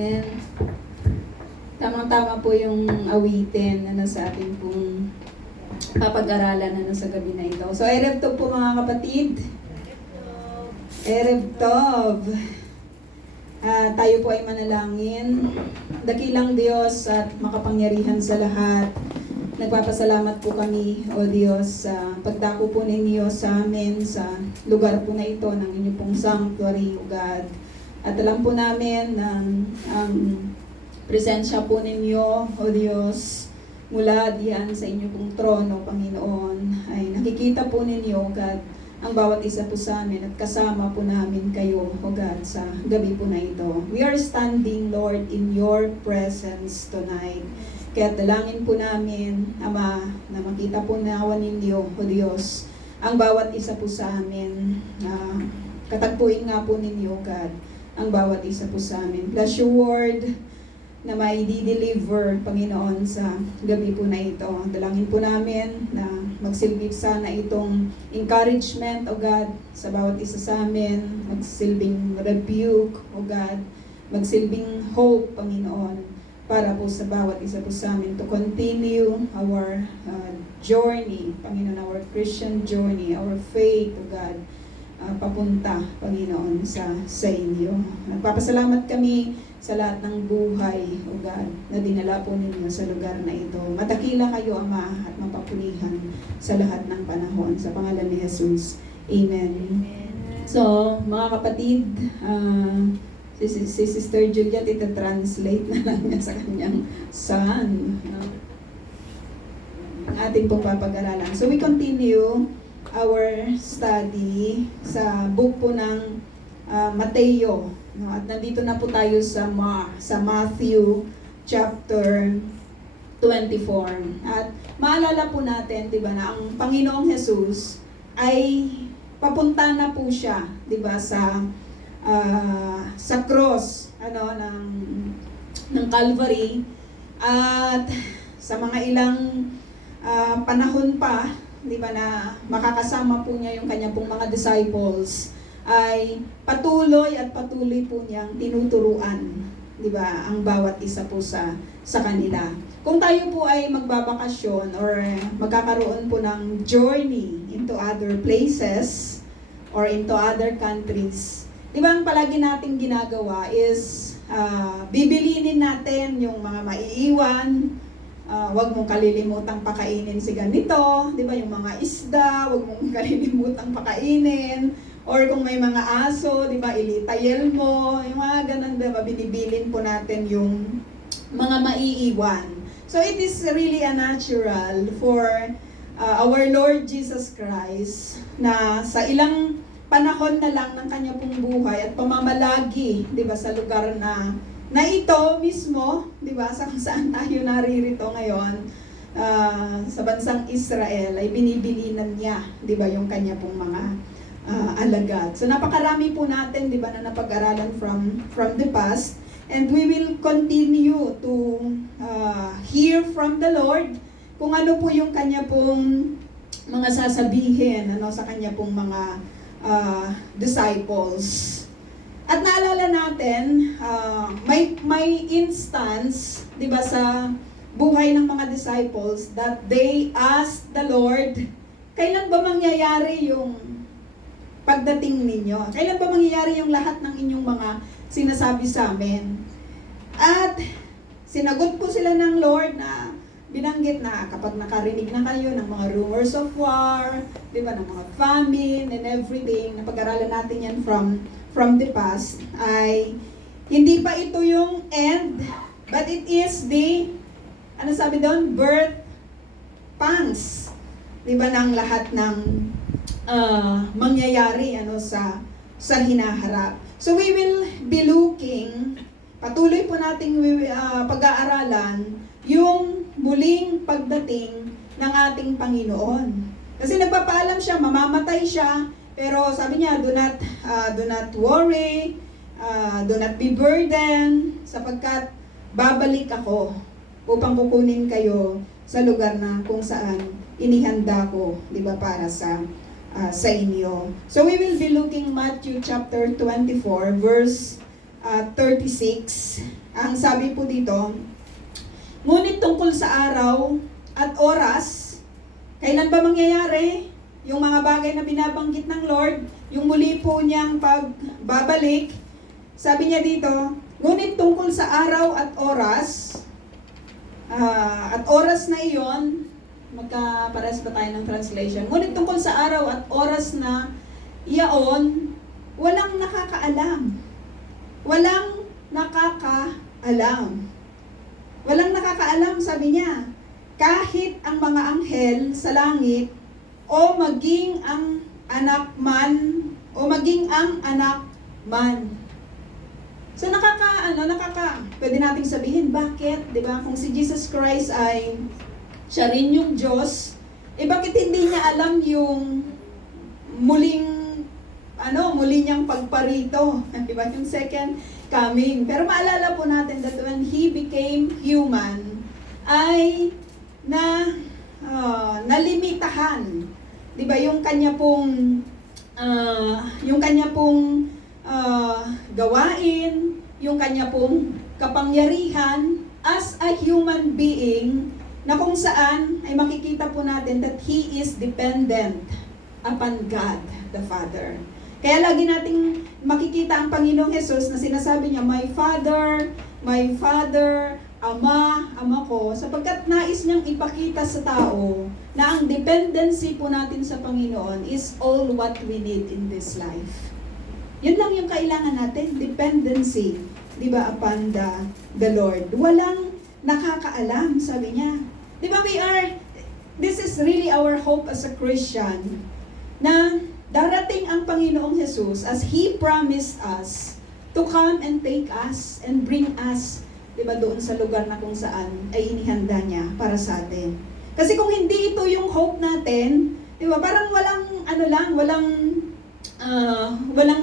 Amen. Tamang-tama po yung awitin na nasa ating pong papag-aralan na nasa gabi na ito. So, Erev Tov po mga kapatid. Erev Tov. Tayo po ay manalangin. Dakilang Diyos at makapangyarihan sa lahat. Nagpapasalamat po kami, O Diyos, sa pagdako po ninyo sa amin, sa lugar po na ito ng inyong pong sanctuary, O God. At alam po namin na ang presensya po ninyo, O Diyos, mula diyan sa inyong pong trono, Panginoon, ay nakikita po ninyo, God, ang bawat isa po sa amin at kasama po namin kayo, O God, sa gabi po na ito. We are standing, Lord, in your presence tonight. Kaya dalangin po namin, Ama, na makita po nawa ninyo, O Diyos, ang bawat isa po sa amin. Katagpuin nga po ninyo, God, ang bawat isa po sa amin. Bless your word na may di-deliver, Panginoon, sa gabi po na ito. Dalangin po namin na magsilbi sana itong encouragement, O God, sa bawat isa sa amin. Magsilbing rebuke, O God. Magsilbing hope, Panginoon, para po sa bawat isa po sa amin to continue our journey, Panginoon, our Christian journey, our faith, O God, papunta, Panginoon, sa inyo. Nagpapasalamat kami sa lahat ng buhay, O God, na dinala po ninyo sa lugar na ito. Matakila kayo, Ama, at mapapulihan sa lahat ng panahon. Sa pangalan ni Jesus. Amen. So, mga kapatid, si Sister Julia, ita-translate na lang niya sa kanyang son. Ang ating pong papag-aralan. So we continue our study sa book po ng Mateo. At nandito na po tayo sa Matthew chapter 24. At maalala po natin, di ba, na ang Panginoong Jesus ay papunta na po siya, di ba, sa cross ng Calvary, at sa mga ilang panahon pa, di ba, na makakasama po niya yung kanya pong mga disciples, ay patuloy po niyang tinuturuan, di ba, ang bawat isa po sa kanila. Kung tayo po ay magbabakasyon or magkakaroon po ng journey into other places or into other countries, di ba, ang palagi nating ginagawa is bibilinin natin yung mga maiiwan. Huwag mong kalilimutang pakainin si ganito, di ba, yung mga isda, huwag mong kalilimutang pakainin. Or kung may mga aso, di ba, ilitayel mo, yung mga ganun, di ba, binibilin po natin yung mga maiiwan. So it is really a natural for our Lord Jesus Christ na sa ilang panahon na lang ng kanya pong buhay at pamamalagi, di ba, sa lugar na ito mismo, di ba, sa kung saan tayo naririto ngayon, sa bansang Israel, ay binibilinan niya, di ba, yung kanya pong mga alagad. So napakarami po natin, di ba, na napag-aralan from the past, and we will continue to hear from the Lord kung ano po yung kanya pong mga sasabihin sa kanya pong mga disciples. At naalala natin, may instance, di ba, sa buhay ng mga disciples that they asked the Lord, kailan ba mangyayari yung pagdating ninyo? Kailan ba mangyayari yung lahat ng inyong mga sinasabi sa amin? At sinagot po sila ng Lord na binanggit na kapag nakarinig na kayo ng mga rumors of war, di ba, ng mga famine and everything, napag-aralan natin yan from the past, ay hindi pa ito yung end, but it is the, ano sabi doon, birth pangs, di ba, ng lahat ng mangyayari sa hinaharap. So we will be looking, patuloy po nating pag-aaralan yung muling pagdating ng ating Panginoon. Kasi nagpapaalam siya, mamamatay siya, pero sabi niya, do not worry, do not be burdened, sapagkat babalik ako upang kukunin kayo sa lugar na kung saan inihanda ko, di ba, para sa inyo. So we will be looking Matthew chapter 24, verse 36 Ang sabi po dito, ngunit tungkol sa araw at oras, kailan ba mangyayari yung mga bagay na binabanggit ng Lord, yung muli po niyang pagbabalik? Sabi niya dito, ngunit tungkol sa araw at oras na iyon, magkapares ba tayo ng translation? Ngunit tungkol sa araw at oras na iyaon, walang nakakaalam. Walang nakakaalam. Walang nakakaalam, sabi niya. Kahit ang mga anghel sa langit, o maging ang anak man, So pwede nating sabihin, bakit? Diba? Kung si Jesus Christ ay siya rin yung Diyos, bakit hindi niya alam yung muli niyang pagparito? Diba? Yung second coming. Pero maalala po natin that when He became human, ay nalimitahan. Diba? Yung kanya pong gawain, yung kanya pong kapangyarihan as a human being, na kung saan ay makikita po natin that He is dependent upon God the Father. Kaya lagi nating makikita ang Panginoong Jesus na sinasabi niya, my Father, Ama ko, sapagkat nais niyang ipakita sa tao na ang dependency po natin sa Panginoon is all what we need in this life. Yun lang yung kailangan natin, dependency, di ba, upon the Lord. Walang nakakaalam, sabi niya. Di ba, this is really our hope as a Christian, na darating ang Panginoong Jesus as He promised us to come and take us and bring us, diba, doon sa lugar na kung saan ay inihanda niya para sa atin. Kasi kung hindi ito yung hope natin, diba, parang walang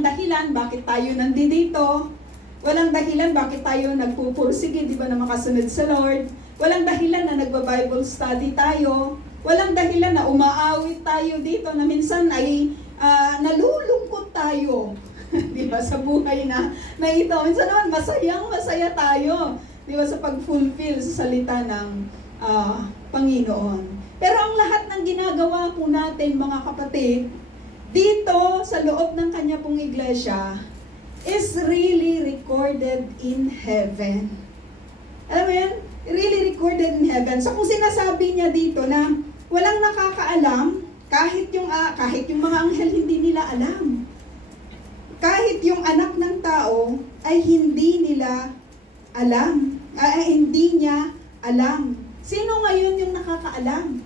dahilan bakit tayo nandito, walang dahilan bakit tayo nagpupursige, diba, na makasunod sa Lord, walang dahilan na nagba-Bible study tayo, walang dahilan na umaawit tayo dito, na minsan ay nalulungkot tayo. Di ba, sa buhay na ito. Minsan naman, masaya tayo. Di ba, sa pag-fulfill sa salita ng Panginoon. Pero ang lahat ng ginagawa po natin, mga kapatid, dito sa loob ng kanya pong iglesia, is really recorded in heaven. Alam mo yan? Really recorded in heaven. So kung sinasabi niya dito na walang nakakaalam, kahit yung mga anghel hindi nila alam. Kahit yung anak ng tao ay hindi nila alam. Hindi niya alam. Sino ngayon yung nakakaalam?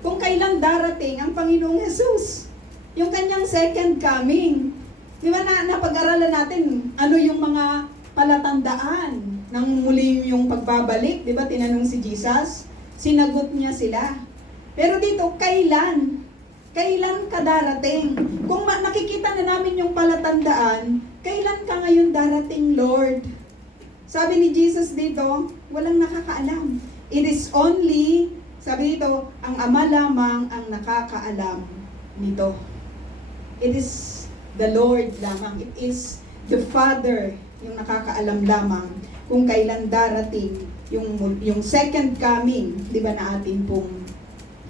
Kung kailan darating ang Panginoong Jesus? Yung kanyang second coming. Di ba napag-aralan natin ano yung mga palatandaan ng muli yung pagbabalik? Di ba tinanong si Jesus? Sinagot niya sila. Pero dito, kailan? Kailan ka darating? Kung nakikita na namin yung palatandaan, kailan ka ngayon darating, Lord? Sabi ni Jesus dito, walang nakakaalam. It is only, sabi dito, ang Ama lamang ang nakakaalam nito. It is the Lord lamang. It is the Father yung nakakaalam lamang kung kailan darating yung second coming, di ba, na atin pong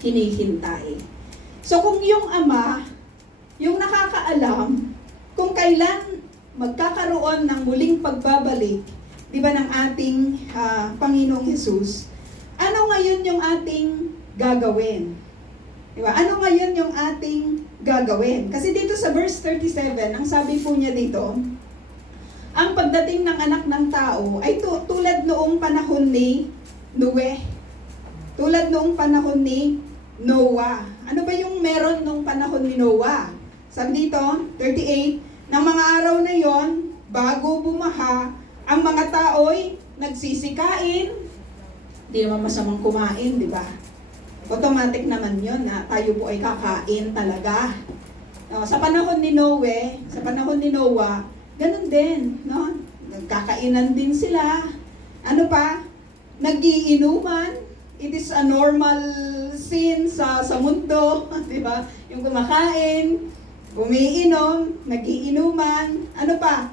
hinihintay. So kung yung Ama, yung nakakaalam kung kailan magkakaroon ng muling pagbabalik, di ba, ng ating Panginoong Jesus, ano ngayon yung ating gagawin? Di ba? Ano ngayon yung ating gagawin? Kasi dito sa verse 37, ang sabi po niya dito, ang pagdating ng anak ng tao ay tulad noong panahon ni Noe. Tulad noong panahon ni Noah. Ano ba yung meron nung panahon ni Noah? Sabi dito, 38, ng mga araw na yon, bago bumaha, ang mga tao'y nagsisikain. Hindi naman masamang kumain, di ba? Automatic naman yon na tayo po ay kakain talaga. Sa panahon ni Noah, ganun din, no? Nagkakainan din sila. Ano pa? Nagiinuman. It is a normal scene sa mundo, di ba? Yung kumakain, umiinom, nagiinuman, ano pa?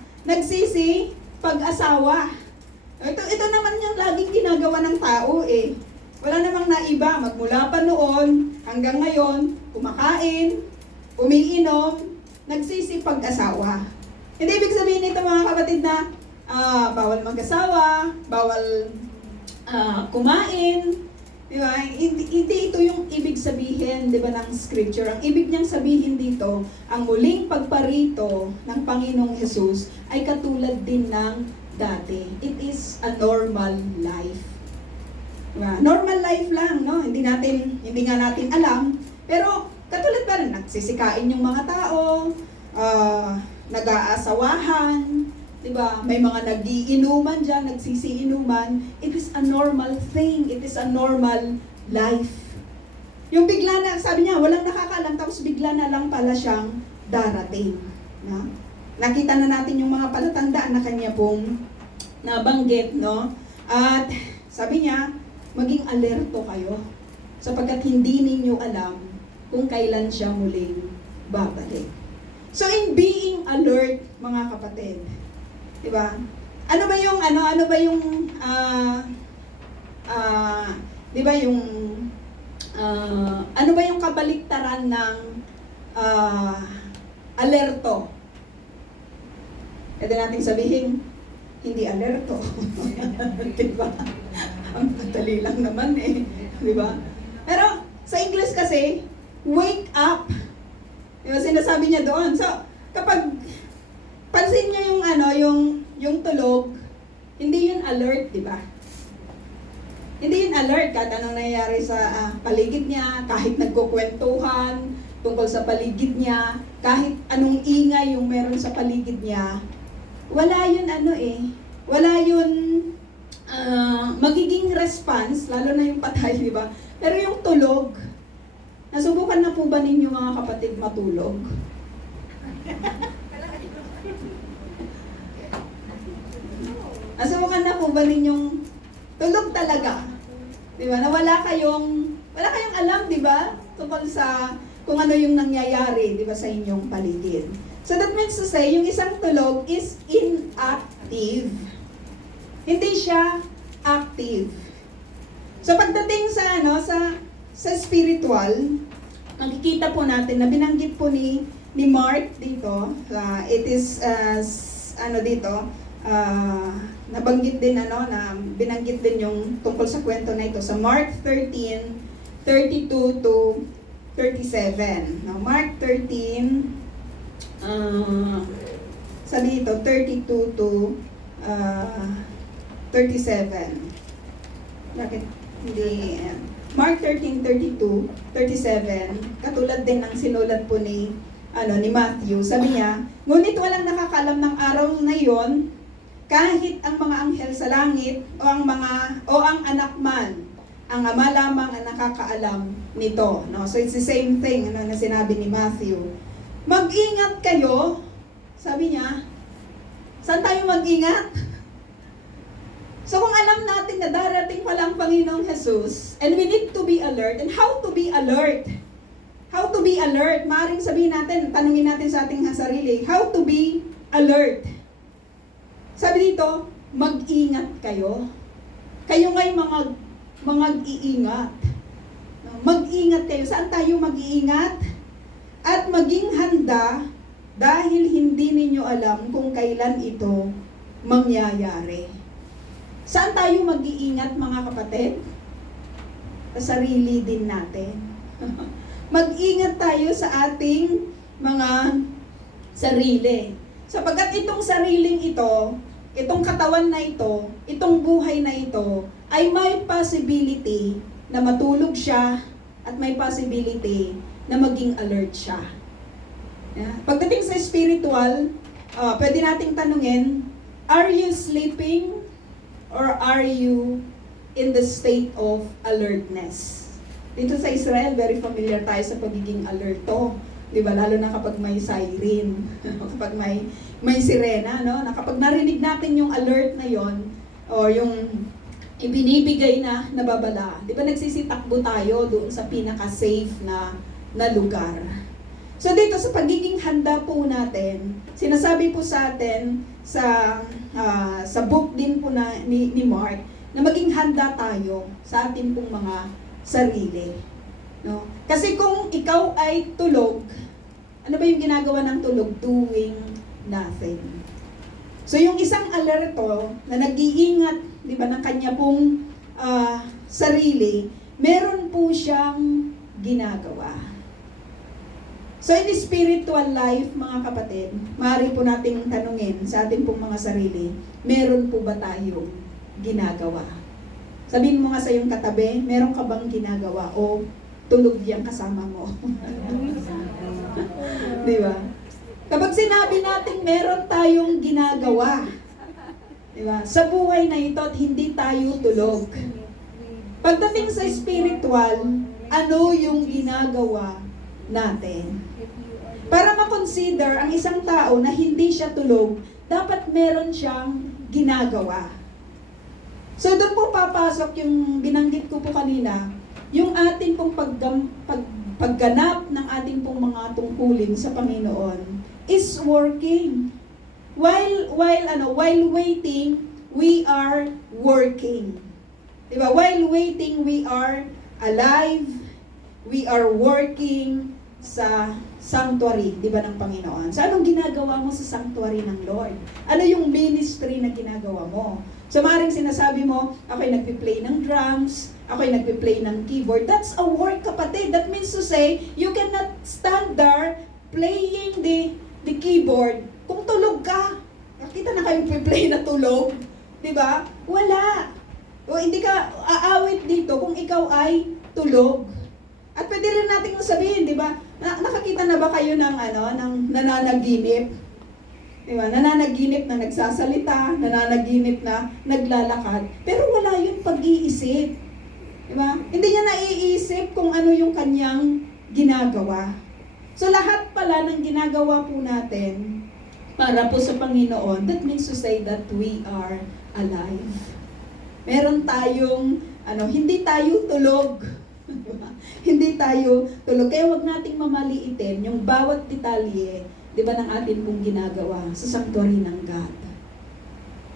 Pag-asawa. Ito ginagawa ng tao eh. Wala namang naiba, magmula pa noon hanggang ngayon, kumakain, umiinom, nagsisipag-asawa. Hindi ibig sabihin nito mga kapatid na bawal mag-asawa, bawal kumain, di ba? Hindi ito yung ibig sabihin, di ba, ng scripture. Ang ibig niyang sabihin dito, ang muling pagparito ng Panginoong Jesus ay katulad din ng dati. It is a normal life. Diba? Normal life lang, no? Hindi nga natin alam, pero katulad pa rin, nagsisikain yung mga tao, nag-aasawahan, diba? May mga nagiinuman dyan, nagsisiinuman. It is a normal thing. It is a normal life. Yung bigla na, sabi niya, walang nakakaalam, tapos bigla na lang pala siyang darating. No? Nakita na natin yung mga palatandaan na kanya pong nabanggit, no? At sabi niya, maging alerto kayo sapagkat hindi ninyo alam kung kailan siya muling babalik. So in being alert, mga kapatid, di ba? Ano ba yung di ba yung ano ba yung kabaliktaran ng alerto? Pwede nating sabihin, hindi alerto. Di ba? Ang madali lang naman eh. Di ba? Pero sa English kasi, wake up. Di ba? Sinasabi niya doon. So, kapag pansin niyo yung tulog, hindi yun alert, di ba? Hindi yun alert kahit anong nangyayari sa paligid niya, kahit nagkukwentuhan tungkol sa paligid niya, kahit anong ingay yung meron sa paligid niya, wala yun wala yun magiging response, lalo na yung patay, di ba? Pero yung tulog, nasubukan na po ba ninyo mga kapatid matulog? Nasubukan na po ba ninyong tulog talaga? Di ba? Na wala kayong alam, di ba? Tungkol sa kung ano yung nangyayari, di ba, sa inyong paligid. So that means to say, yung isang tulog is inactive. Hindi siya active. So pagdating sa spiritual, makikita po natin na binanggit po ni Mark dito, it is nabanggit din na binanggit din yung tungkol sa kwento na ito sa Mark 13:32 to 37. Now Mark 13 sabi dito 32 to 37. Bakit hindi Mark 13:32, 37, katulad din ng sinulat po ni Matthew. Sabi niya, ngunit walang nakakalam ng araw na iyon, kahit ang mga anghel sa langit o ang anak man, ang Ama lamang ang nakakaalam nito. No? So it's the same thing na sinabi ni Matthew. Mag-ingat kayo, sabi niya. Saan tayo mag-ingat? So kung alam natin na darating pala ang Panginoong Jesus, and we need to be alert, and how to be alert? How to be alert? Maaaring sabihin natin, tanungin natin sa ating sarili, how to be alert? Sabi dito, mag-ingat kayo. Kayo nga'y mga iingat. Mag-ingat kayo. Saan tayo mag-iingat? At maging handa dahil hindi ninyo alam kung kailan ito mangyayari. Saan tayo mag-iingat, mga kapatid? Sa sarili din natin. Mag-ingat tayo sa ating mga sarili. Sapagkat itong sariling ito, itong katawan na ito, itong buhay na ito, ay may possibility na matulog siya at may possibility na maging alert siya. Pagdating sa spiritual, pwede nating tanungin, are you sleeping or are you in the state of alertness? Dito sa Israel, very familiar tayo sa pagiging alerto. Di ba? Lalo na kapag may siren, kapag may sirena, no? Na kapag narinig natin yung alert na yon o yung ibinibigay na nababala, di ba nagsisitakbo tayo doon sa pinaka-safe na lugar. So dito sa pagiging handa po natin, sinasabi po sa atin sa book din po ni Mark, na maging handa tayo sa ating pong mga sarili. No? Kasi kung ikaw ay tulog, ano ba yung ginagawa ng tulog? Doing nothing. So yung isang alerto na nag-iingat, di ba, ng kanya pong sarili, meron po siyang ginagawa. So in the spiritual life, mga kapatid, maaari po nating tanungin sa ating pong mga sarili, meron po ba tayong ginagawa? Sabihin mo nga sa iyong katabi, meron ka bang ginagawa o tulog yang kasama mo? Di ba? Kapag sinabi natin meron tayong ginagawa, di ba? Sa buhay na ito at hindi tayo tulog. Pagdating sa spiritual, ano yung ginagawa natin? Para ma-consider ang isang tao na hindi siya tulog, dapat meron siyang ginagawa. So doon po papasok yung binanggit ko po kanina, yung ating pong pagganap ng ating pong mga tungkulin sa Panginoon is working. While waiting, we are working. Diba? While waiting, we are alive. We are working sa sanctuary, di ba, ng Panginoon. So, anong ginagawa mo sa sanctuary ng Lord? Ano yung ministry na ginagawa mo? So, maaaring sinasabi mo, ako'y nagpi-play ng drums, ako'y nagpi-play ng keyboard. That's a work, kapatid. That means to say, you cannot stand there playing the keyboard kung tulog ka. Nakita na kayong play na tulog? Di ba? Wala. O hindi ka aawit dito kung ikaw ay tulog. At pwede rin nating sabihin, di ba? Nakakita na ba kayo ng nananaginip? Di ba? Nananaginip na nagsasalita, nananaginip na naglalakad. Pero wala yung pag-iisip. Di ba? Hindi niya naiisip kung ano yung kanyang ginagawa. So lahat pala ng ginagawa po natin para po sa Panginoon, that means to say that we are alive. Meron tayong, hindi tayo tulog. Hindi tayo tulog. Kaya wag nating mamaliitin yung bawat detalye, di ba, ng atin pong ginagawa sa sanctuary ng God.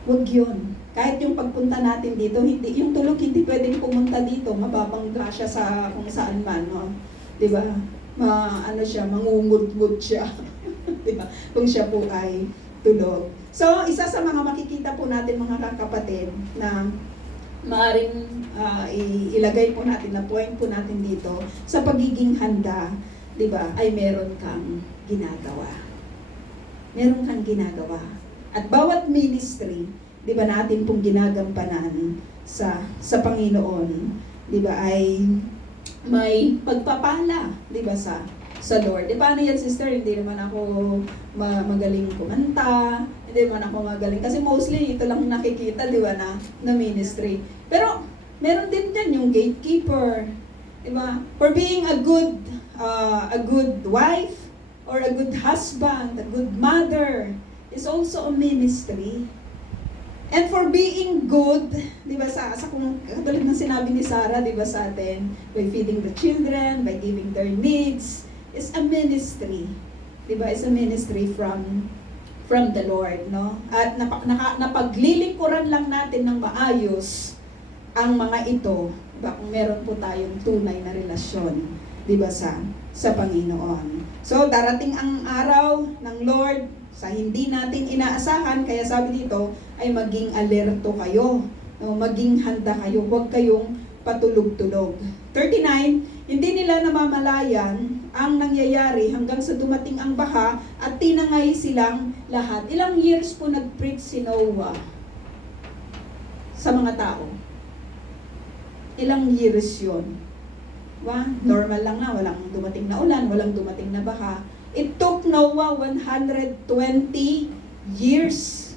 Wag yun. Kahit yung pagpunta natin dito, hindi, yung tulog hindi pwedeng pumunta dito, mababangga siya sa kung saan man, no? Di ba? Mangungud-ngud siya. Di ba? Kung siya po ay tulog. So, isa sa mga makikita po natin, mga kapatid, na maaring ilagay po natin, na point po natin dito, sa pagiging handa, di ba, ay meron kang ginagawa. Meron kang ginagawa. At bawat ministry, di ba, natin pong ginagampanan sa Panginoon, di ba, ay may pagpapala, di ba, sa Lord. Di paano yan, sister? Hindi naman ako magaling kumanta, hindi naman ako magaling. Kasi mostly, ito lang nakikita, di ba, na ministry. Pero, meron din dyan yung gatekeeper. Di ba? For being a good wife, or a good husband, a good mother, is also a ministry. And for being good, di ba, sa kung katulad ng sinabi ni Sarah, di ba, sa atin, by feeding the children, by giving their needs, is a ministry. Di ba? It's a ministry from the Lord, no? At napaglilingkuran lang natin ng maayos ang mga ito, di ba, kung meron po tayong tunay na relasyon, di ba, sa Panginoon. So, darating ang araw ng Lord sa hindi natin inaasahan, kaya sabi dito ay maging alerto kayo, no? Maging handa kayo, huwag kayong patulog-tulog. 39, hindi nila namamalayan ang nangyayari hanggang sa dumating ang baha at tinangay silang lahat. Ilang years po nag-preach si Noah sa mga tao? Ilang years yun? Diba? Normal lang na, walang dumating na ulan, walang dumating na baha. It took Noah 120 years.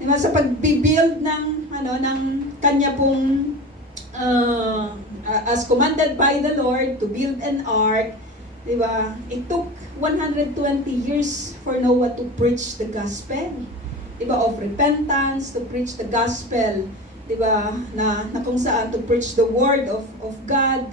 Diba? Sa pagbibuild ng kanya pong as commanded by the Lord to build an ark, diba? It took 120 years for Noah to preach the gospel, diba, of repentance, to preach the gospel, diba, na kung saan to preach the word of God,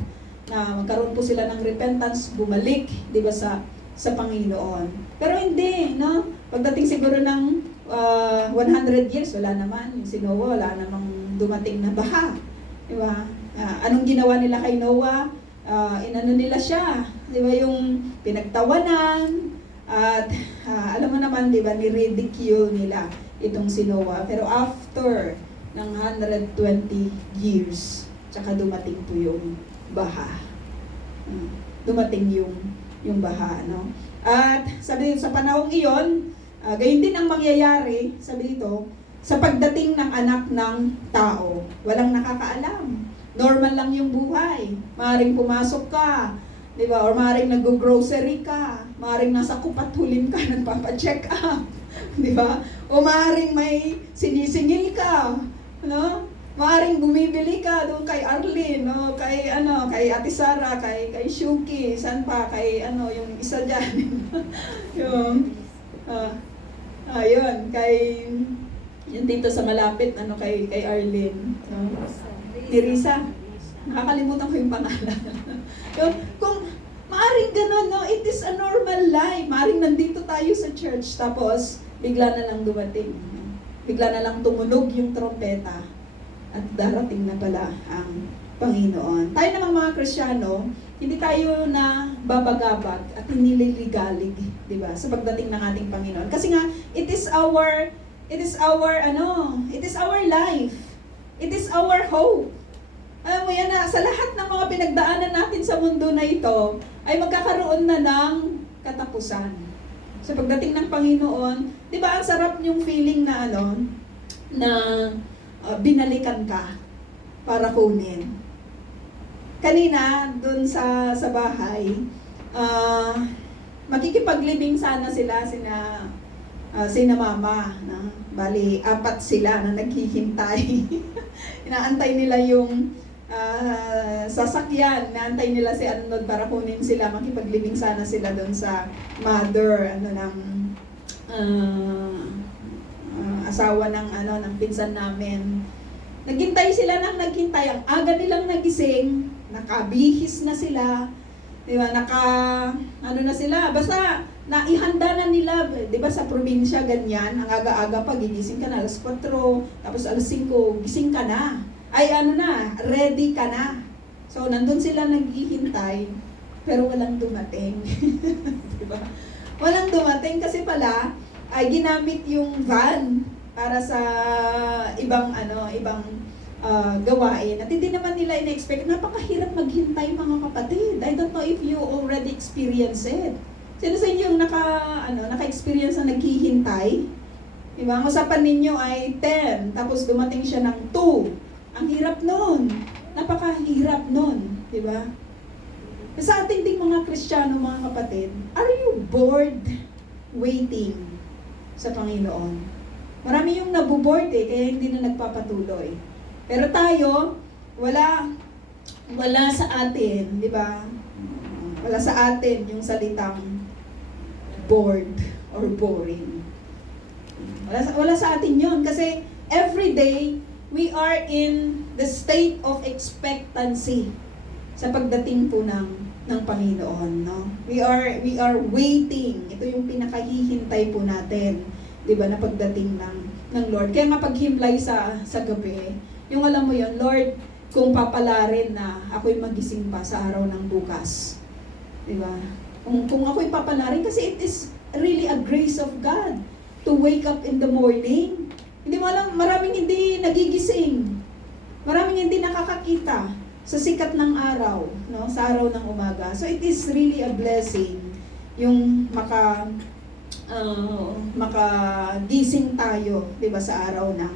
na magkaroon po sila ng repentance, bumalik, diba, sa Panginoon. Pero hindi, no? Pagdating siguro ng 100 years, wala naman. Yung si Noah, wala namang dumating na baha. Di ba? Anong ginawa nila kay Noah? Inano nila siya. Di ba? Yung pinagtawanan, at alam mo naman, di ba, ni-ridicule nila itong si Noah. Pero after ng 120 years, tsaka dumating po yung baha. Dumating yung baha, no? At sabi dito, sa panahong iyon, gayon din ang mangyayari, sabi dito, sa pagdating ng anak ng tao. Walang nakakaalam. Normal lang yung buhay. Maaaring pumasok ka, di ba? Or maaaring nag-grocery ka. Maaaring nasa kupatulin ka, nagpapacheck up. Di ba? O maaaring may sinisingil ka. No? Maaring bumibili ka doon kay Arlene, no? Kay Ate Sara, kay Shuki, saan pa, kay yung isa diyan. Yung yun, kay yung dito sa malapit, kay Arlene, no? Ni Risa. Nakakalimutan ko yung pangalan. Yung, kung maaring ganun, no? It is a normal life. Maaring nandito tayo sa church, tapos bigla na lang dumating. Bigla na lang tumunog yung trompeta at darating na pala ang Panginoon. Tayo namang mga Kristiyano, hindi tayo na babagabag at nililigalig, di ba, sa pagdating ng ating Panginoon. Kasi nga, it is our life. It is our hope. Alam mo yan na, sa lahat ng mga pinagdaanan natin sa mundo na ito, ay magkakaroon na ng katapusan. Sa pagdating ng Panginoon, di ba, ang sarap yung feeling na binalikan ka para kunin. Kanina, dun sa bahay, makikipaglibing sana sina mama. Bali, 4 sila na naghihintay. Inaantay nila yung sasakyan. Inaantay nila si Arnold para kunin sila. Makipaglibing sana sila dun sa mother, asawa ng pinsan namin. Naghintay sila ng naghintay. Ang aga nilang nagising, nakabihis na sila. Di ba? Na sila. Basta, naihanda na nila. Di ba sa probinsya, ganyan. Ang aga-aga pa, gigising ka na. Alas 4, tapos alas 5, gising ka na. Ay, ready ka na. So, nandun sila naghihintay, pero walang dumating. Di ba? Walang dumating kasi pala, ay ginamit yung van para sa ibang gawain. At hindi naman nila in-expect. Napakahirap maghintay, mga kapatid. I don't know if you already experience it. Sino sa inyo yung naka-experience na naghihintay? Diba? Ang usapan ninyo ay 10, tapos dumating siya ng 2. Ang hirap nun. Napakahirap nun. Diba? Sa ating ding mga Kristiyano, mga kapatid, are you bored waiting sa Panginoon? Marami yung nabuboard kaya hindi na nagpapatuloy. Pero tayo, wala sa atin, di ba? Wala sa atin yung salitang bored or boring. Wala sa atin yun kasi every day we are in the state of expectancy sa pagdating po ng Panginoon, no? We are waiting. Ito yung pinakahihintay po natin, 'di ba, na pagdating ng Lord. Kaya nga paghimlay sa gabi, yung alam mo yon, Lord, kung papalarin na ako'y magising pa sa araw ng bukas. 'Di ba? Kung ako'y papalarin kasi it is really a grace of God to wake up in the morning. Hindi mo alam, maraming hindi nagigising. Maraming hindi nakakakita sa sikat ng araw, no? Sa araw ng umaga. So it is really a blessing yung makagising tayo, 'di ba, sa araw ng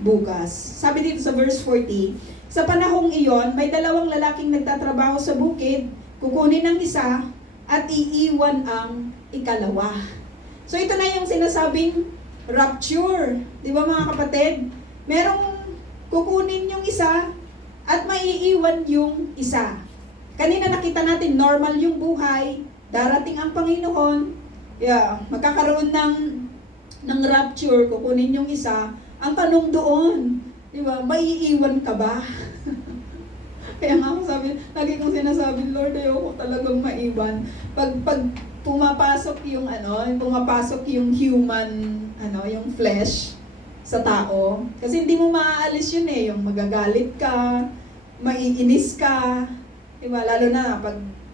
bukas. Sabi dito sa verse 40, sa panahong iyon, may 2 lalaking nagtatrabaho sa bukid, kukunin ang isa at iiwan ang ikalawa. So ito na yung sinasabing rapture, 'di ba, mga kapatid? Merong kukunin yung isa at maiiwan yung isa. Kanina nakita natin, normal yung buhay, darating ang Panginoon, magkakaroon ng rapture, kukunin yung isa. Ang tanong doon, di ba, maiiwan ka ba? Kaya nga ako lagi kong sinasabi, Lord, ayoko talagang maiwan. Pag pumapasok yung human, yung flesh, sa tao. Kasi hindi mo maaalis yun eh, yung magagalit ka, maiinis ka, diba? Lalo na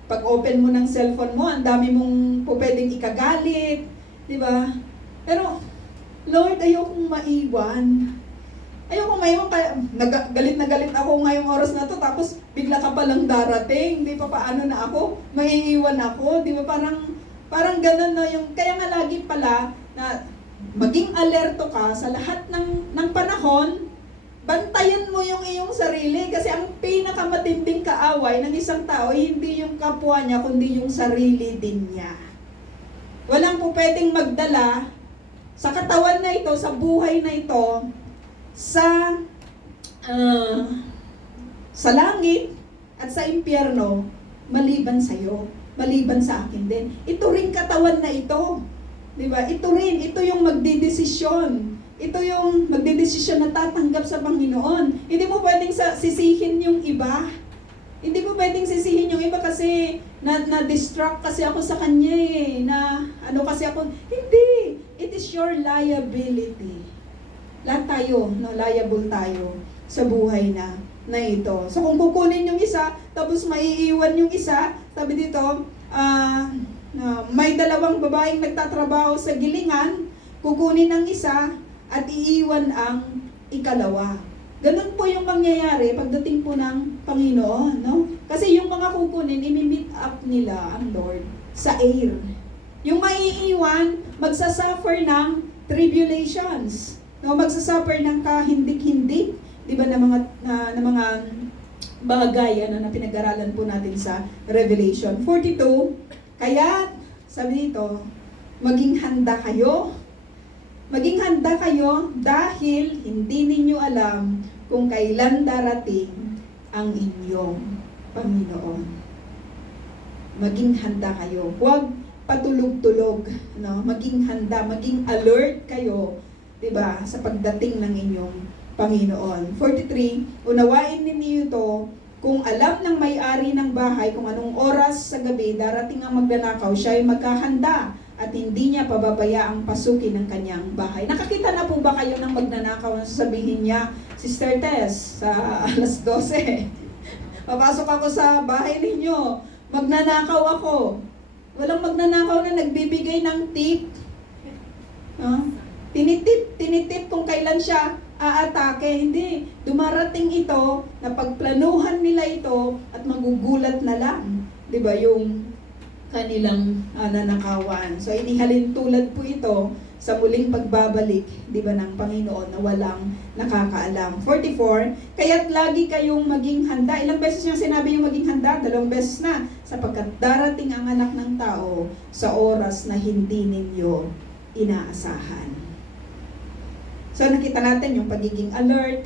pag open mo ng cellphone mo, ang dami mong pwedeng ikagalit, diba? Pero, Lord, ayokong maiwan. Ayokong maiwan, kaya galit na galit ako ngayong oras na to, tapos bigla ka palang darating, di pa paano na ako, maiiwan ako, di ba? Parang ganun na yung, kaya nga lagi pala, na maging alerto ka sa lahat ng panahon, bantayan mo yung iyong sarili, kasi ang pinakamatinding kaaway ng isang tao, hindi yung kapwa niya, kundi yung sarili din niya. Walang po pwedeng magdala sa katawan na ito, sa buhay na ito, sa langit at sa impyerno, maliban sa iyo, maliban sa akin din. Ito rin katawan na ito. Diba? Ito rin, ito yung magdidesisyon. Ito yung magdidesisyon na tatanggap sa Panginoon. Hindi mo pwedeng sisihin yung iba. Hindi mo pwedeng sisihin yung iba kasi na-distract kasi ako sa kanya eh. Kasi ako, hindi. It is your liability. Lahat tayo, liable tayo sa buhay na ito. So kung kukunin yung isa, tapos maiiwan yung isa, sabi dito, may dalawang babaeng nagtatrabaho sa gilingan, kukunin ang isa at iiwan ang ikalawa. Ganun po yung mangyayari pagdating po ng Panginoon, no? Kasi yung mga kukunin, imi-meet up nila ang Lord sa air. Yung maiiwan, magsasuffer ng tribulations, no? Magsasuffer ng kahindik-hindik, di ba, na mga bagay na pinag-aralan po natin sa Revelation 42. Kaya, sabi dito, maging handa kayo dahil hindi ninyo alam kung kailan darating ang inyong Panginoon. Maging handa kayo. Huwag patulog-tulog, no? Maging handa, maging alert kayo, 'di ba, sa pagdating ng inyong Panginoon. 43, unawain ninyo ito, kung alam ng may-ari ng bahay kung anong oras sa gabi darating ang magnanakaw, siya ay magkahanda at hindi niya pababayaang pasukin ang kanyang bahay. Nakakita na po ba kayo ng magnanakaw na sasabihin niya, Sister Tess, sa alas 12, papasok ako sa bahay ninyo, magnanakaw ako. Walang magnanakaw na nagbibigay ng tip. Tinitip kung kailan siya aatake. Hindi. Dumarating ito na pagplanuhan nila ito at magugulat na lang. Diba yung kanilang nanakawan. So inihalin tulad po ito sa muling pagbabalik, di ba, ng Panginoon na walang nakakaalam. 44, kaya't lagi kayong maging handa. Ilang beses niya sinabi yung maging handa? 2 beses na. Sapagkat darating ang anak ng tao sa oras na hindi ninyo inaasahan. So nakita natin yung pagiging alert,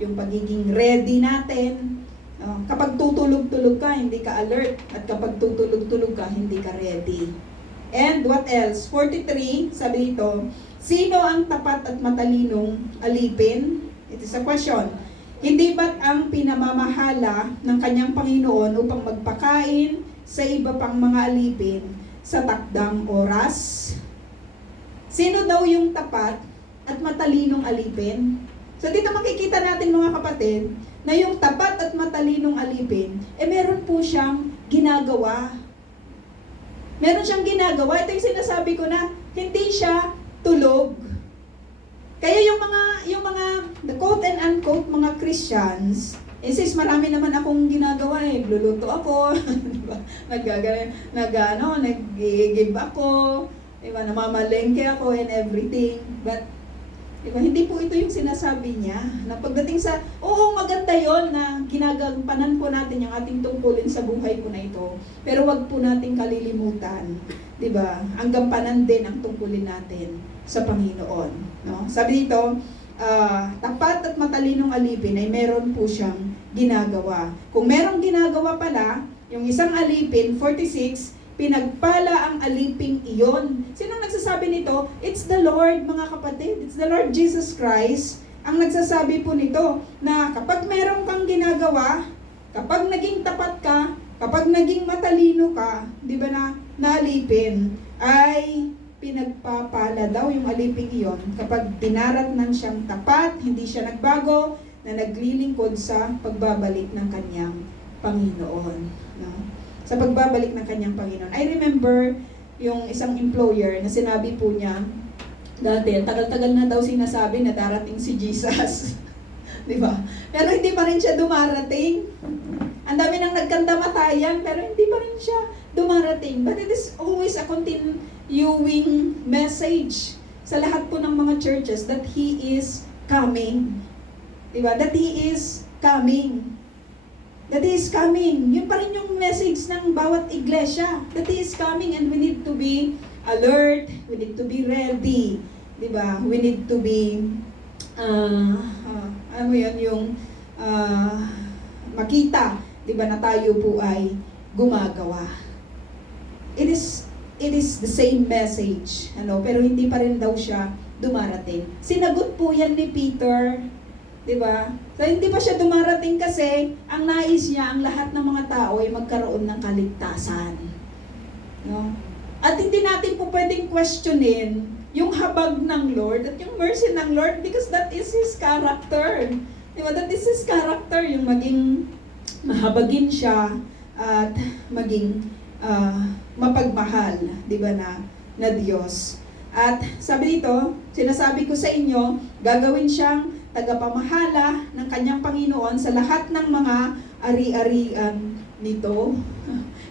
yung pagiging ready natin. Kapag tutulog-tulog ka, hindi ka alert. At kapag tutulog-tulog ka, hindi ka ready. And what else? 43, sabi ito, sino ang tapat at matalinong alipin? It is a question. Hindi ba't ang pinamamahala ng kanyang Panginoon upang magpakain sa iba pang mga alipin sa takdang oras? Sino daw yung tapat at matalinong alipin? So dito makikita natin, mga kapatid, na yung tapat at matalinong alipin, meron po siyang ginagawa. Meron siyang ginagawa. Ito yung sinasabi ko na hindi siya tulog. Kaya yung mga the quote and unquote mga Christians, sis, marami naman akong ginagawa eh. Luluto ako, diba? Nag-give ako, diba? Namamalengke ako and everything. But diba, hindi po ito yung sinasabi niya. Na pagdating sa, maganda yon na ginagampanan po natin yung ating tungkulin sa buhay po na ito. Pero wag po nating kalilimutan, diba, ang gampanan din ang tungkulin natin sa Panginoon. No? Sabi dito, tapat at matalinong alipin ay meron po siyang ginagawa. Kung merong ginagawa pala, yung isang alipin, 46, pinagpala ang aliping iyon. Sino nagsasabi nito? It's the Lord, mga kapatid. It's the Lord Jesus Christ ang nagsasabi po nito na kapag meron kang ginagawa, kapag naging tapat ka, kapag naging matalino ka, di ba, na alipin, ay pinagpapala daw yung aliping iyon kapag dinaratnan siyang tapat, hindi siya nagbago, na naglilingkod sa pagbabalik ng kanyang Panginoon. No? Sa pagbabalik ng kanyang Panginoon. I remember yung isang employer na sinabi po niya, dati, tagal-tagal na daw sinasabi na darating si Jesus. Di ba? Pero hindi pa rin siya dumarating. Ang dami nang nagkandamatayan, pero hindi pa rin siya dumarating. But it is always a continuing message sa lahat po ng mga churches that He is coming. Diba? That He is coming. That He is coming. Yun pa rin yung message ng bawat iglesia. That He is coming and we need to be alert. We need to be ready. Diba? We need to be ano yan yung makita, diba, na tayo po ay gumagawa. It is the same message, ano, pero hindi pa rin daw siya dumarating. Sinagot po yan ni Peter, diba? So hindi pa siya dumarating kasi ang nais niya, ang lahat ng mga tao ay magkaroon ng kaligtasan. No? At hindi natin po pwedeng questionin yung habag ng Lord at yung mercy ng Lord because that is His character. Diba? That is His character, yung maging mahabagin siya at maging mapagmahal, diba, na Diyos. At sabi dito, sinasabi ko sa inyo, gagawin siyang tagapamahala ng kanyang Panginoon sa lahat ng mga ari-arian nito.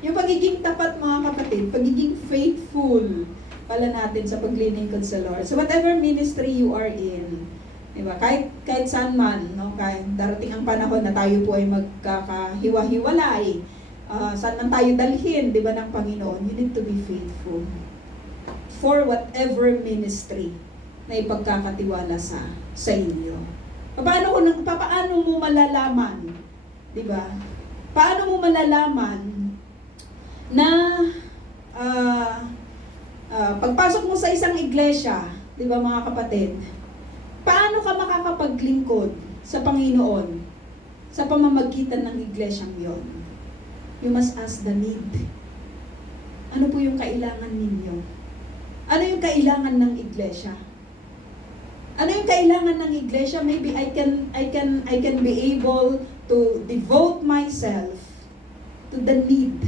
Yung pagiging tapat, mga kapatid, pagiging faithful pala natin sa paglilingkod sa Lord. So whatever ministry you are in, diba? Kahit saan man, no? Kahit darating ang panahon na tayo po ay magkakahiwa-hiwalay, saan man tayo dalhin, diba, ng Panginoon, you need to be faithful for whatever ministry na ipagkakatiwala sa inyo. Paano mo malalaman, diba? Paano mo malalaman na pagpasok mo sa isang iglesia, di ba, mga kapatid, paano ka makakapaglingkod sa Panginoon sa pamamagitan ng iglesyang yon? You must ask the need. Ano po yung kailangan ninyo? Ano yung kailangan ng iglesia? Ano yung kailangan ng iglesia? Maybe I can be able to devote myself to the need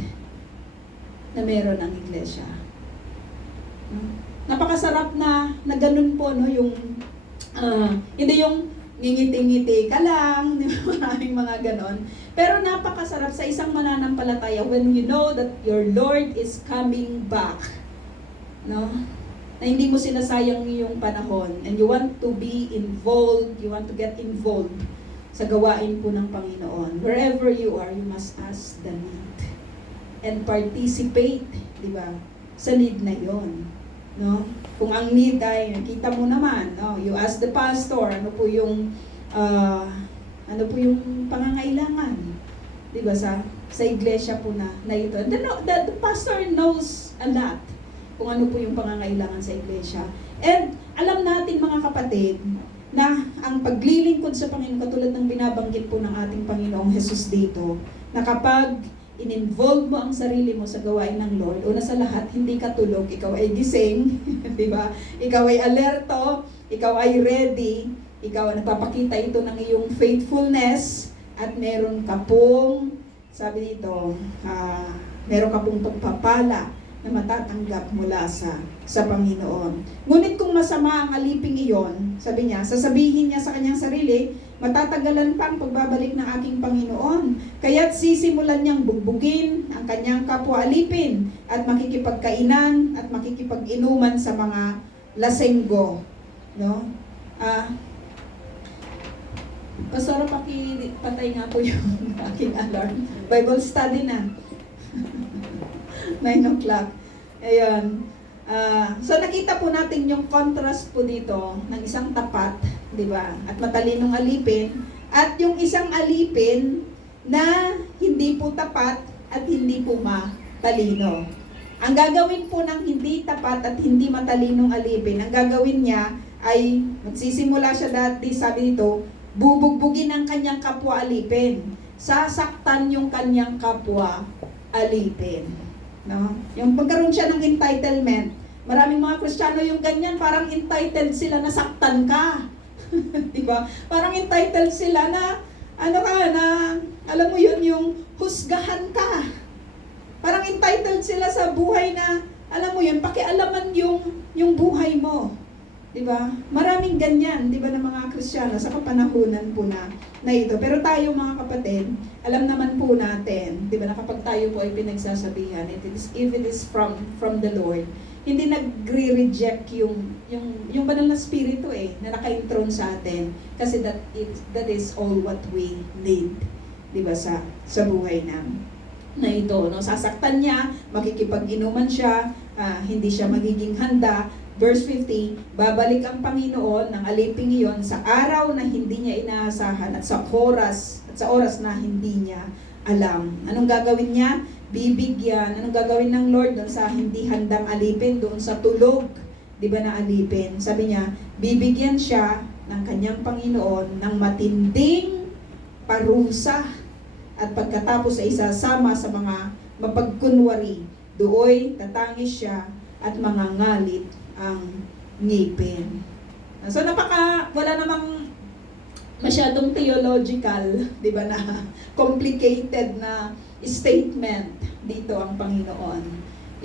na meron ang iglesia. Napakasarap na ganun po, no, yung hindi yung ngingiti-ngiti ka lang, di ba, maraming mga ganon. Pero napakasarap sa isang mananampalataya when you know that your Lord is coming back, no? Na hindi mo sinasayang yung panahon and you want to be involved, you want to get involved sa gawain po ng Panginoon. Wherever you are, you must ask the need and participate, di ba, sa need na yon. No? Kung ang need ay nakita mo naman, no, you ask the pastor, ano po yung pangangailangan, 'di ba, sa iglesia po na ito. And the pastor knows a lot kung ano po yung pangangailangan sa iglesia. And alam natin, mga kapatid, na ang paglilingkod sa Panginoon, katulad ng binabanggit po ng ating Panginoong Jesus dito, na kapag in-involve mo ang sarili mo sa gawain ng Lord, una sa lahat, hindi ka tulog, ikaw ay gising, di ba? Ikaw ay alerto, ikaw ay ready, ikaw ay nagpapakita ito ng iyong faithfulness, at meron ka pong, sabi dito, meron ka pong pagpapala na matatanggap mula sa Panginoon. Ngunit kung masama ang aliping iyon, sabi niya, sasabihin niya sa kanyang sarili, matatagalan pa ang pagbabalik ng aking Panginoon. Kaya't sisimulan niyang bugbugin ang kanyang kapwa alipin at makikipagkainan at makikipag-inuman sa mga lasenggo. No? Pastor, patay nga po yung aking alarm. Bible study na. 9 o'clock. Ayan. So nakita po natin yung contrast po dito ng isang tapat, di ba? At matalinong alipin, at yung isang alipin na hindi po tapat at hindi po matalino. Ang gagawin po ng hindi tapat at hindi matalinong alipin, ang gagawin niya ay magsisimula siya dati, sabi dito, bubugbugin ang kanyang kapwa alipin. Sasaktan yung kanyang kapwa alipin. No? Yung pagkaroon siya ng entitlement Maraming mga Kristiyano yung ganyan, parang entitled sila na saktan ka. Di ba? Parang entitled sila na, alam mo yun, yung husgahan ka. Parang entitled sila sa buhay na, alam mo yun, pakialaman yung buhay mo. Diba? Maraming ganyan, diba, ng mga Kristiyano sa kapanahunan po na ito. Pero tayo mga kapatid, alam naman po natin, diba, na kapag tayo po ay pinagsasabihan, if it is from the Lord, hindi nagre-reject yung banal na spirito na naka-enthroned sa atin. Kasi that is all what we need, diba, sa buhay na ito. No? Sasaktan niya, makikipag-inuman siya, hindi siya magiging handa. Verse 50, babalik ang Panginoon ng aliping iyon sa araw na hindi niya inaasahan at sa oras na hindi niya alam. Anong gagawin niya? Bibigyan. Anong gagawin ng Lord doon sa hindi handang alipin, doon sa tulog, di ba, na alipin? Sabi niya, bibigyan siya ng kanyang Panginoon ng matinding parusa at pagkatapos ay isasama sa mga mapagkunwari. Dooy tatangis siya at mangangalit ang ngipin. So wala namang masyadong theological, di ba, na complicated na statement dito ang Panginoon.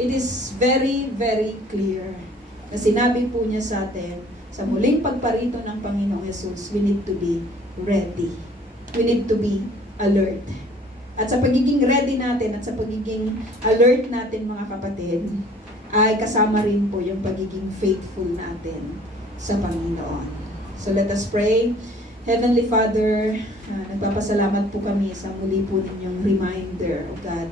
It is very, very clear na sinabi po niya sa atin, sa muling pagparito ng Panginoong Jesus, we need to be ready. We need to be alert. At sa pagiging ready natin at sa pagiging alert natin, mga kapatid, ay kasama rin po yung pagiging faithful natin sa Panginoon. So let us pray. Heavenly Father, nagpapasalamat po kami sa muli po ninyong reminder, O God,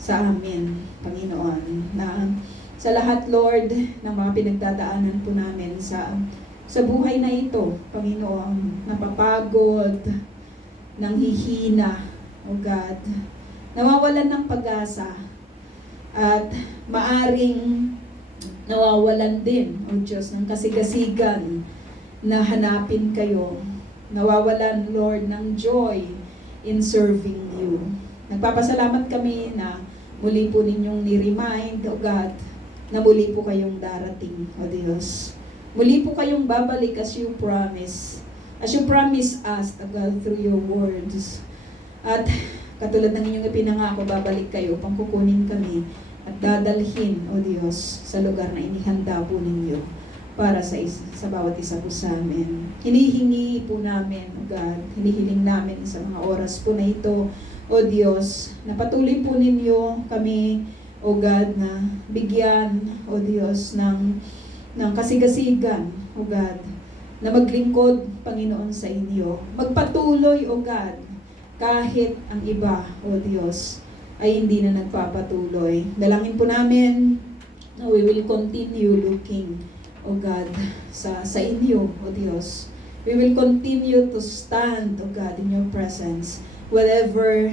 sa amin, Panginoon, na sa lahat, Lord, ng mga pinagdadaanan po namin sa buhay na ito, Panginoon, napapagod, nanghihina, O God, nawawalan ng pag-asa, at maaring nawawalan din, O Diyos, ng kasigasigan na hanapin kayo. Nawawalan, Lord, ng joy in serving you. Nagpapasalamat kami na muli po ninyong ni-remind, O God, na muli po kayong darating, O Diyos. Muli po kayong babalik as you promise. As you promise us, O God, through your words. At katulad ng inyong ipinangako, babalik kayo, pangkukunin kami at dadalhin, O Diyos, sa lugar na inihanda po ninyo para sa bawat isa po sa amin. Hinihingi po namin, O God, hinihiling namin sa mga oras po na ito, O Diyos, na patuloy po ninyo kami, O God, na bigyan, O Diyos, ng kasigasigan, O God, na maglingkod, Panginoon, sa inyo. Magpatuloy, O God, kahit ang iba, O Diyos, ay hindi na nagpapatuloy. Dalangin po namin na we will continue looking, O God, sa inyo, O Diyos. We will continue to stand, O God, in your presence. Whatever,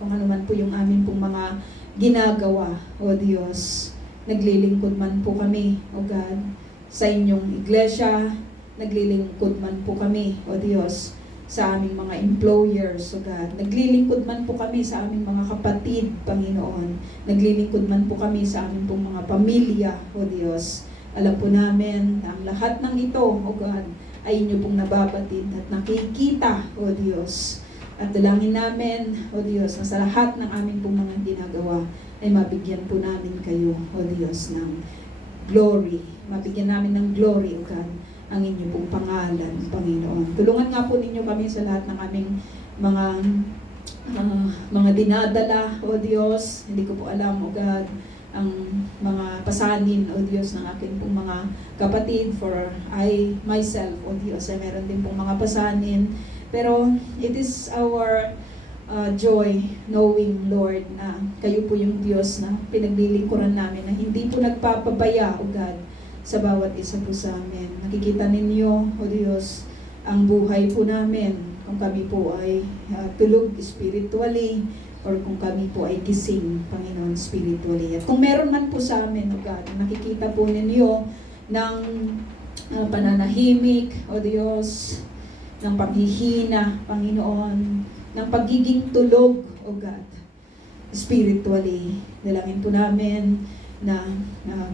kung ano man po yung amin pong mga ginagawa, O Diyos. Naglilingkod man po kami, O God, sa inyong iglesia. Naglilingkod man po kami, O Diyos, sa aming mga employers, O God. Naglilingkod man po kami sa aming mga kapatid, Panginoon. Naglilingkod man po kami sa aming pong mga pamilya, O Diyos. Alam po namin na ang lahat ng ito, O God, ay inyo pong nababatid at nakikita, O Diyos. At dalangin namin, O Diyos, na sa lahat ng aming pong mga ginagawa ay mabigyan po namin kayo, O Diyos, ng glory. Mabigyan namin ng glory, O God, ang inyo pong pangalan, Panginoon. Tulungan nga po ninyo kami sa lahat ng aming mga dinadala, O Diyos. Hindi ko po alam, O God, ang mga pasanin, O Diyos, ng akin pong mga kapatid, for myself, O Diyos, ay meron din pong mga pasanin. Pero it is our joy knowing, Lord, na kayo po yung Diyos na pinaglilingkuran namin, na hindi po nagpapabaya, O God, sa bawat isa po sa amin. Nakikita ninyo, O Diyos, ang buhay po namin, kung kami po ay tulog spiritually, or kung kami po ay gising, Panginoon, spiritually. At kung meron man po sa amin, O God, nakikita po ninyo ng pananahimik, O Diyos, ng paghihina, Panginoon, ng pagiging tulog, O God, spiritually. Dalangin po namin na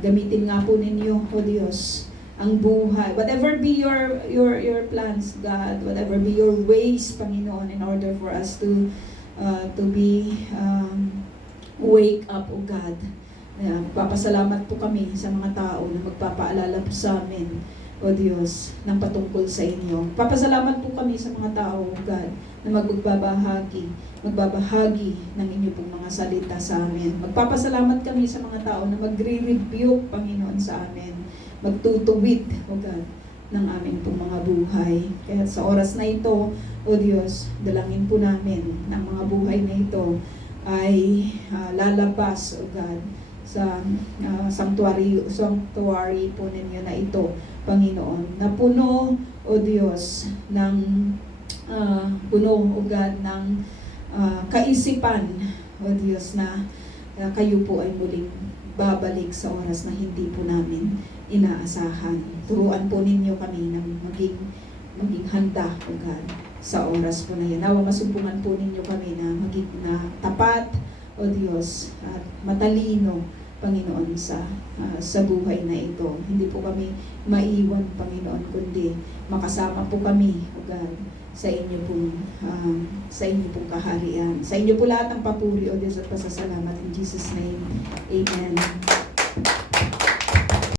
gamitin nga po ninyo, O Diyos, ang buhay. Whatever be your plans, God, whatever be your ways, Panginoon, in order for us to be wake up, O God. Papasalamat po kami sa mga tao na magpapaalala po sa amin, O Diyos, ng patungkol sa inyo. Papasalamat po kami sa mga tao, O God, na magbabahagi ng inyo pong mga salita sa amin. Magpapasalamat kami sa mga tao na magre-review, Panginoon, sa amin. Magtutuwid, O God, ng aming pong mga buhay. Kaya sa oras na ito, O Diyos, dalangin po namin ng mga buhay na ito ay lalabas, O God, sa sanctuary po ninyo na ito, Panginoon, na puno, O Diyos, ng puno, O God, ng kaisipan, O Diyos, na kayo po ay muling babalik sa oras na hindi po namin inaasahan. Turuan po ninyo kami na maging handa, O God, sa oras po na yan. Nawa masumpungan po ninyo kami na maging tapat, O Diyos, at matalino, Panginoon, sa buhay na ito. Hindi po kami maiwan, Panginoon, kundi makasama po kami, O God, sa inyo pong kaharian. Sa inyo po lahat ng papuri, O Diyos, at pasasalamat in Jesus' name. Amen.